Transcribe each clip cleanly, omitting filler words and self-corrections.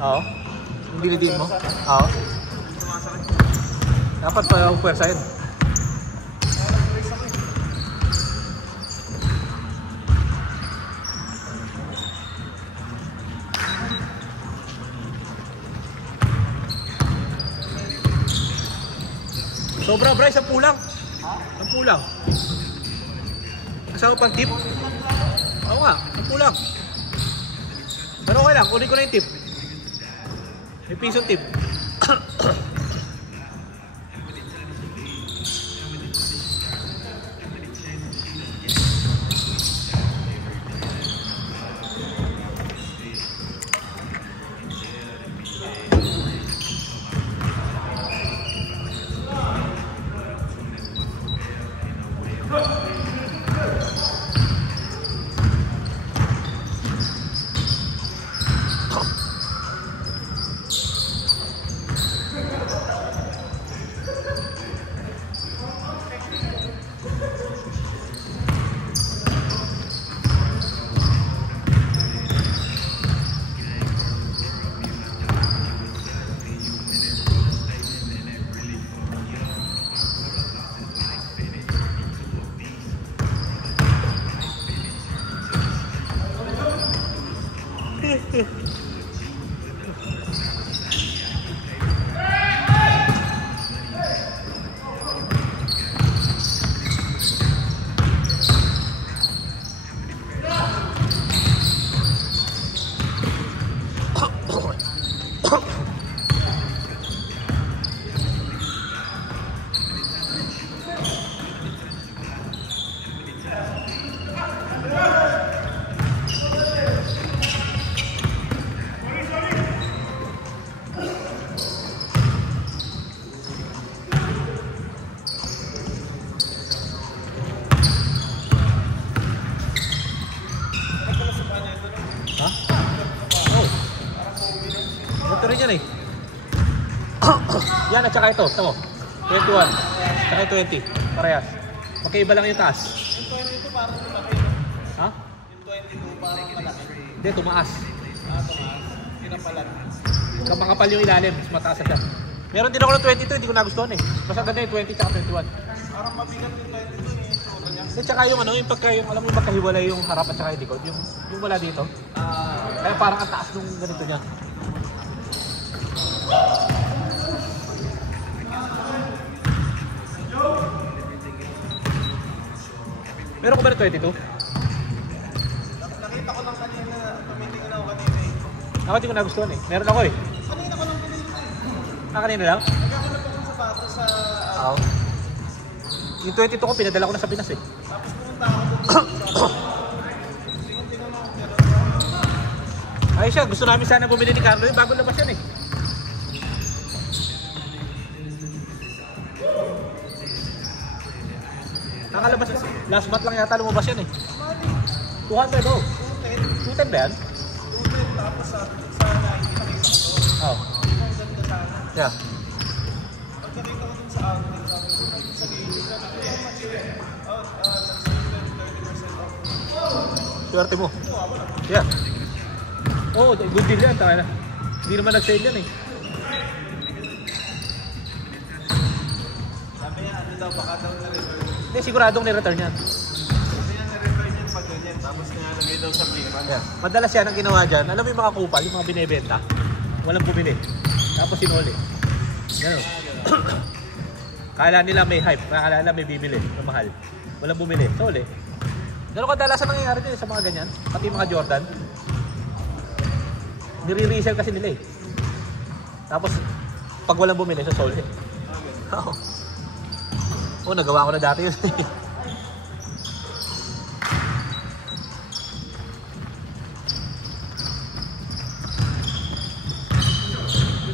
Oo. Yung dinidin mo? Oo. Dapat pa yung pwersa yun. Sobra, Bryce, 10 lang. 10 lang. Kasama pang tip? Oo nga, 10 lang. Pero okay lang, kunin ko na yung tip. May pisong tip. Yan eh. Yan at saka ito. Ito mo. 21. Saka 20. Parehas. Magkaiba lang yung taas. Yung 22 parang malaki. Ha? Yung 22 parang malaki. Hindi, tumaas. Tumaas. Pinapalat. Makapal yung ilalim. Mas mataas na siya. Meron din ako ng 22. Hindi ko nagustuhan eh. Mas ang ganda yung 20 tsaka 21. Parang mabigat yung 22 eh. Tsura niya. At saka yung ano, yung pagka, yung, alam mo yung magkahiwalay yung harap at saka yung likod. Yung wala dito. Kaya parang ang taas nung ganito niya. Meron ko ba na 22? Nakita ko lang kanina, tumindi ko na ako kanina eh. Ako hindi ko nagustuhan eh. Meron ako eh. Kanina ko lang pinili eh. Kanina lang? Nagkakalap akong sapatos sa... Oo. Yung 22 ko, pinadala ko na sa Pinas eh. Tapos pumunta ako doon sa... Tingin-tingnan ako pero... Ay siya, gusto namin sana bumili ni Carlo yun. Bago labas yan eh. Nakalabas na. Last month lang yata lumabas yan eh. 200 oh. 210 ba yan? 210 tapos sa nakikita ko. Oo. Ang ganda sana. Yeah. Pagkakita ko dun sa outlet, sabi ko sa Swerte mo. Yeah. Oh, good deal yan. Taka na. Hindi naman nag-sale yan eh. Sabi niya, ano daw, baka daw na-return. Hindi, siguradong ni-return yan. Sabi niya, na-return yan pag ganyan. Tapos nilalagay daw sa clearance. Yeah. Madalas yan ang ginawa dyan. Alam mo yung mga kupal, yung mga binibenta. Walang bumili. Tapos sinuli. Gano'n. Kala nila may hype. Kala nila may bibili. Na mahal. Walang bumili. Soli. Gano'n kadalasan nangyayari din sa mga ganyan. Pati mga Jordan. Nire-resell kasi nila eh. Tapos, pag walang bumili, sa soli. Oo. Oh, nagawa ko na dati yun.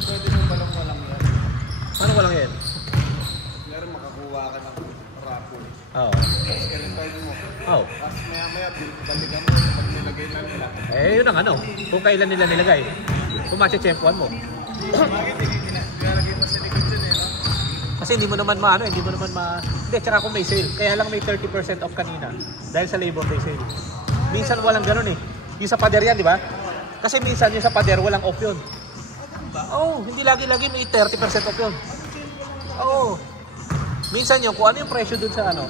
Pwede mo palang walang yan. Paano walang yan? Meron makakuha ka ng raffle. Oo. Tapos kailangan mo. Oo. Tapos maya-maya, balikan mo pag nilagay lang nila. Eh, yun ang ano. Kung kailan nila nilagay. Kung matche-chempuan mo. Bakit nilalagay mo sa likod dyan eh, no? Kasi hindi mo naman maano, hindi mo naman Hindi, tsaka kung may sale. Kaya lang may 30% off kanina. Dahil sa Labor Day sale. Minsan walang ganun eh. Yung sa pader yan, di ba? Kasi minsan yung sa pader walang off yun. ba? Oo, hindi lagi-lagi may 30% off yun. Oo. Minsan yun, kung ano yung presyo dun sa ano.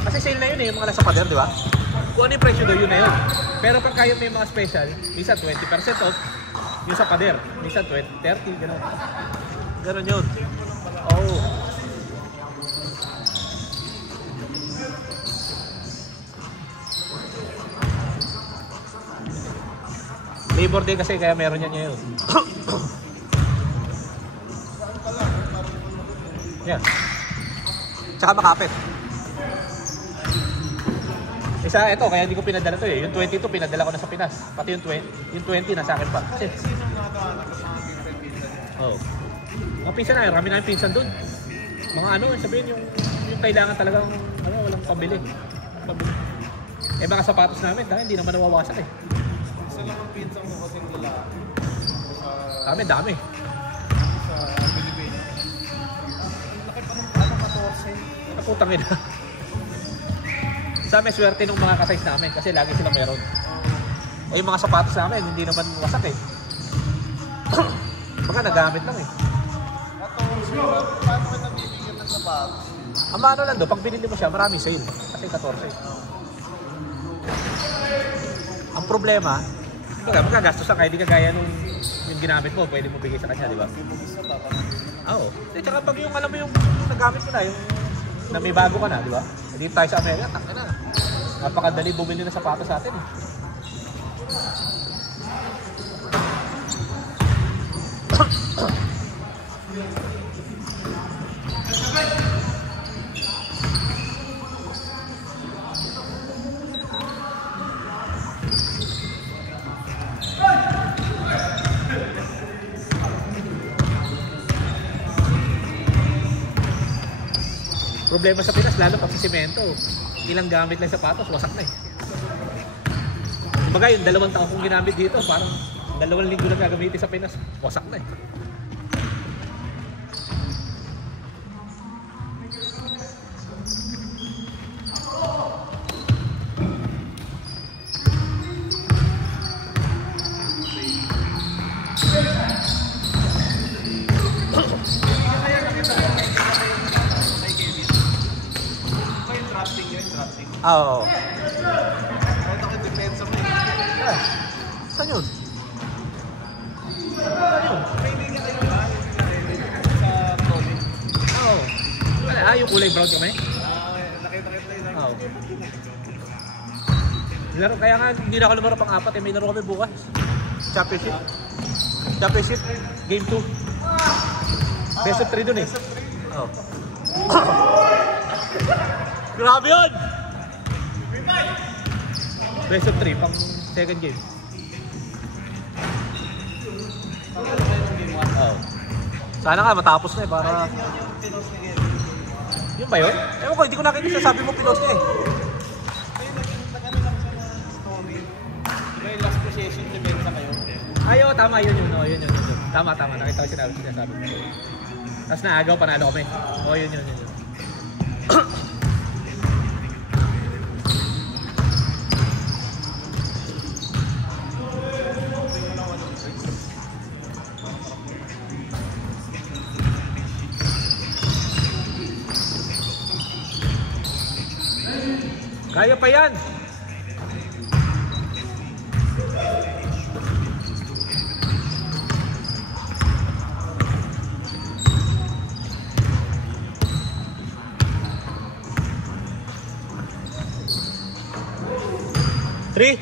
Kasi sale na yun yung mga nasa pader, di ba? Kung ano yung presyo doon, yun na yun. Pero pag kayo may mga special, minsan 20% off, yung sa pader. Minsan 20, 30, gano'n. Gano'n yun. Oo. Labor Day kasi kaya meron yan ngayon. Yan. Tsaka makapit. Isa ito, kaya hindi ko pinadala to eh. Yung 22 pinadala ko na sa Pinas. Pati yung 20 nasa akin pa. Kasi Sino ang nakakahanap sa mga pinsan-pinsan? oh. Mga pinsan na, marami na yung pinsan doon. Mga ano, sabihin yung kailangan talagang ano, walang pambili. Pambili. Eh mga sapatos namin, dahil hindi naman nawawasak eh. Isa lang ang pinsan ko kasing lalaki. Dami, dami. Sa Pilipinas. Ang laki pa ng 14. Nakutang ina. Sa amin, swerte nung mga ka-size namin kasi lagi sila meron. Eh yung mga sapatos namin, hindi naman wasak eh. Baka nagamit lang eh. 14. Paano ka nabibigyan ng sapatos? Ang ano lang do, pag binili mo siya, maraming sale. Kasi 14. Ang problema, magkagastos lang, kaya di kagaya nung yung ginamit mo, pwede mo bigay sa kanya, di ba? Oo. At saka pag yung alam mo yung nagamit mo na, yung na may bago ka na, di ba? Dito tayo sa Amerika, takna na. Napakadali bumili ng sapatos sa atin eh. Problema sa Pinas, lalo pag sa simento, ilang gamit lang sapatos, wasak na eh. Kumbaga yung 2 taon kong ginamit dito, parang 2 linggo lang gagamitin sa Pinas, wasak na eh. Oo. Kahit ako depensa mo eh. Saan yun? May hindi ka tayo ba? Sa college. Oo. Yung kulay brown kami? Nakita yun. Oo. Laro, kaya nga hindi na ako lumaro pang-4 eh. May laro kami bukas. Championship. Championship. Game 2. Best of 3 dun eh. Oo. Grabe yun! Best of 3 pang second game. Oh. Sana nga matapos na eh para... Yun ba yun? Ewan ko, hindi ko nakita siya sabi mo pinost niya eh. Nag-ano lang sa mga story. May last possession depensa kayo. Ay, oh, tama, yun. Tama. Nakita ko sinabi mo. Tapos naagaw, panalo kami. Oh, yun. Kaya pa yan! Three.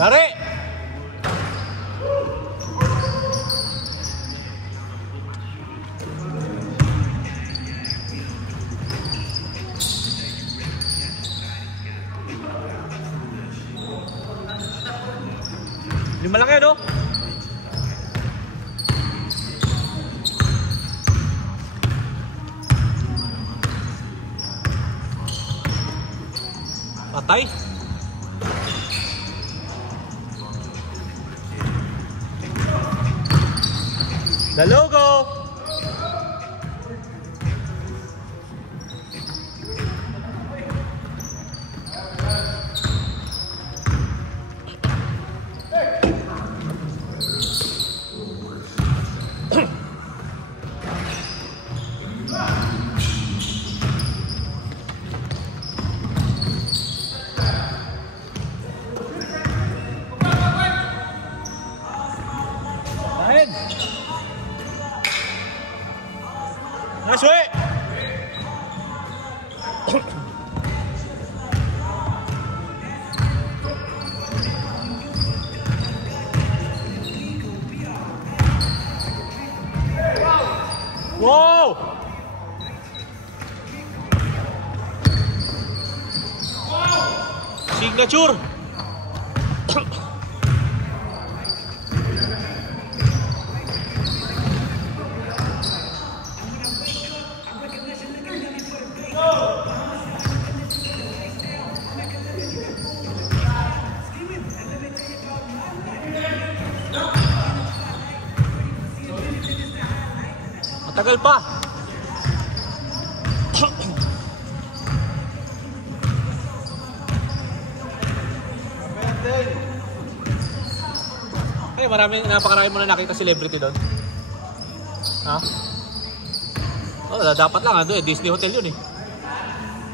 Lari! Lima lang yan, oh. Patay. The logo. Nice way! Wow! Signature! Matagal pa. Napakarami mo na nakita celebrity doon. Ha? Oh, dapat lang doon Disney Hotel yun eh.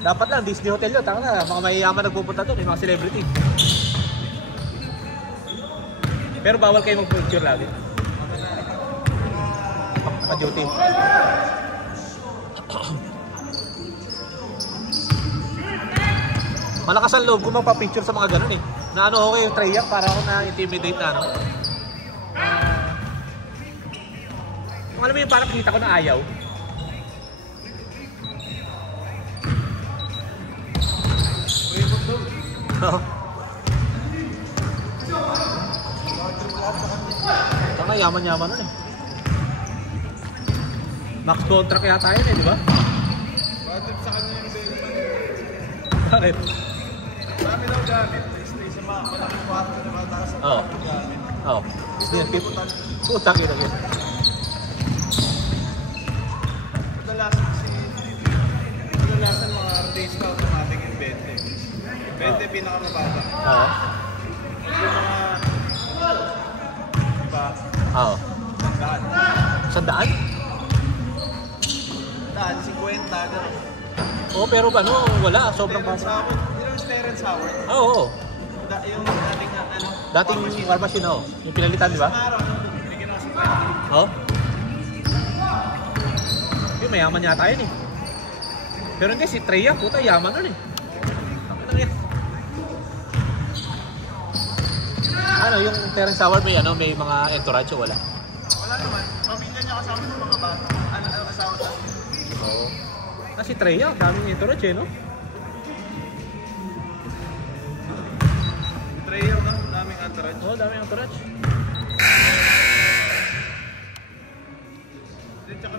Dapat lang Disney Hotel yun. Taka na, mga mayayaman nagpupunta doon, mga celebrity. Pero bawal kayo mag-picture lagi. Pa-duty. Malakas ang loob ko magpa-picture sa mga ganun eh. Na ano okay yung Treyarch para ako na-intimidate na ano. Alam mo yung parang kita ko na ayaw. Oo. Tanga, yaman-yaman nun eh. Max contract yata yun eh, di ba? Batip sa kanya yung Belman. Bakit? Marami daw gamit. Sa mga malaking kwarto na mataas sa Oo. gamit. Oo. Putang ina yun. Kadalasan mga artista automatic yung 20. 20 pinakamababa. Oo. Yung mga iba, Oo. daan. Sandaan? Daan, 50, gano'n. Oo, pero ano, wala. Sobrang Terence basa. Howard. Yun ang Terence Howard. Oo. Yung dating ano, Dating war machine, oo. Yung pinalitan, di ba? isang araw, bigyan ako sa 20. Oo. Yung mayaman yata yun eh. Pero hindi, si Treyarch, puta, yaman nun eh. Ano, yung Terence Howard may ano, may mga entourage o wala? Wala naman. Pamilya niya kasama ng mga bata. Ano kasama sa Oo. Ah, si Treyarch, daming entourage eh, no? Treyarch na, daming entourage. Oo, daming entourage. Then tsaka